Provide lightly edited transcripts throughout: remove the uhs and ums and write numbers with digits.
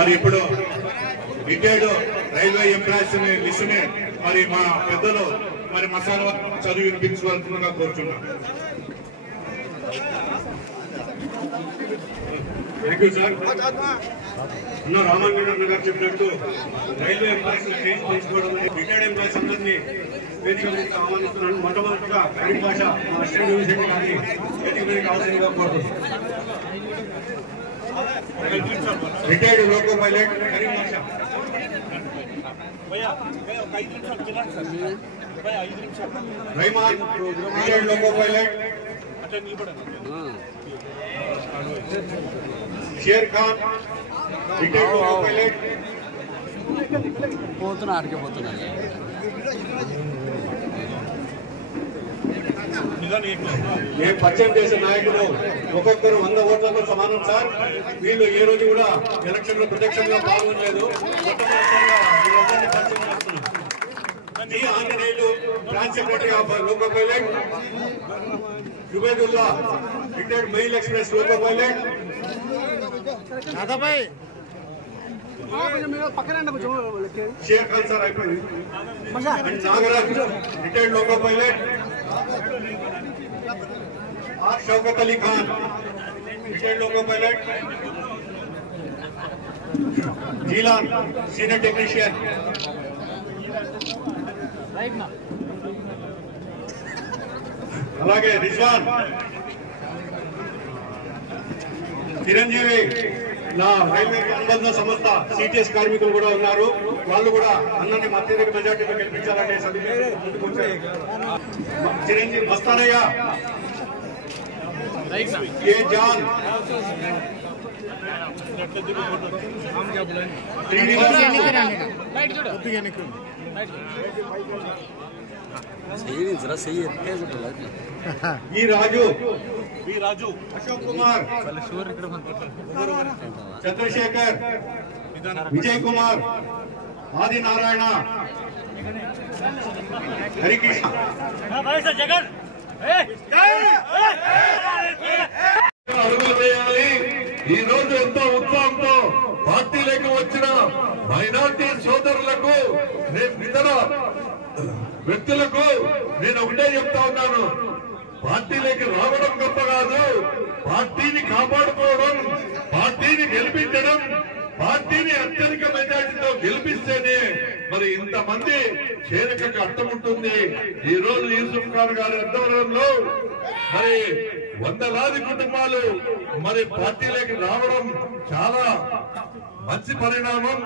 మరి ఇప్పుడు retired railway employees list ని మరి మా పెద్దలు మరి మసాలా చదివి వినిపించవలసిందిగా కోరుచున్నాం. Thank you sir. రామాంజన్ గారు చెప్పినట్టు రైల్వే ఎంప్లాయీస్ చేంజ్ చేసుకోవడం రిటైర్డ్ ఎంప్లాయీస్ అందరినీ వేదిక మీదకి ఆహ్వానిస్తున్నాను. మొట్టమొదటిగా కరీం భాష అసిస్టెంట్ డివిజన్ కానీ వేదిక మీదకి కావాల్సిందిగా కోరుతున్నాను. రిటైర్డ్ లోకో పైలట్ కరీం భాష. రైమాన్ రిటైర్డ్ లోకో పైలట్. शेर खान रिटायर्ड लोको पायलट. పోతున్నా ఆడికి పోతున్నా. ఏ పరిచయం చేసే నాయకులు ఒక్కొక్కరు 100 ఓట్లతో సమానం సార్. వీళ్ళు ఏ రోజు కూడా ఎలక్షన్ లో ప్రత్యక్షంగా పాల్గొనలేదు. Anjaneyulu branch secretary of loco pilot. Zubaidullah retired mail express loco pilot. Sher Khan sir Nagaraj retired loco pilot. R Shaukat Ali Khan retired loco pilot. Jeelan senior technician. అలాగే రిజ్వాన్ చిరంజీవి నా రైల్వే అనుబంధ సంస్థ సిటిఎస్ కార్మికులు కూడా ఉన్నారు. వాళ్ళు కూడా అన్నని అత్యధిక మెజార్టీలో గెలిపించాలనే చిరంజీవి మస్తానయ్య. ఏ జాన్ ఈ రాజు అశోక్ కుమార్ చంద్రశేఖర్ విజయ్ కుమార్ ఆది నారాయణ హరికృష్ణ. ఈ రోజు ఎంతో ఉత్సాహంతో పార్టీలకు వచ్చిన మైనార్టీ సోదరులకు ఇతర వ్యక్తులకు నేను ఒకటే చెప్తా ఉన్నాను. పార్టీలోకి రావడం గొప్ప కాదు, పార్టీని కాపాడుకోవడం, పార్టీని గెలిపించడం, పార్టీని అత్యధిక మెజార్టీతో గెలిపిస్తేనే మరి ఇంతమంది చేరికకు అర్థం ఉంటుంది. ఈ రోజు యూసుఫ్ ఖాన్ గారి ఆధ్వర్యంలో మరి వందలాది కుటుంబాలు మరి పార్టీలోకి రావడం చాలా మంచి పరిణామం.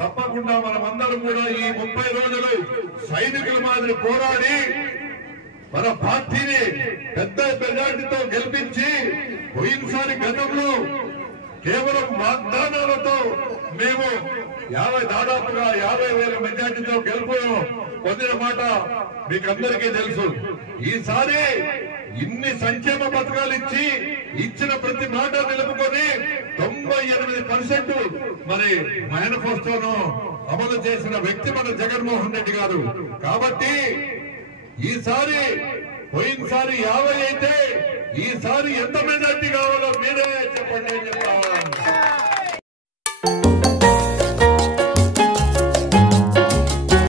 తప్పకుండా మనమందరం కూడా ఈ 30 రోజులు సైనికుల మాదిరి పోరాడి మన పార్టీని పెద్ద మెజార్టీతో గెలిపించి పోయినసారి గతంలో కేవలం వాగ్దానాలతో మేము దాదాపుగా 50,000 మెజార్టీతో గెలుపు పొందిన మాట మీకందరికీ తెలుసు. ఈసారి ఇన్ని సంక్షేమ పథకాలు ఇచ్చిన ప్రతి మాట నిలుపుకొని 98% మరి మేనిఫెస్టోను అమలు చేసిన వ్యక్తి మన జగన్మోహన్ రెడ్డి గారు. కాబట్టి ఈసారి పోయినసారి 50 అయితే ఈసారి ఎంత మెజార్టీ కావాలో మీరే చెప్పండి అని చెప్తా.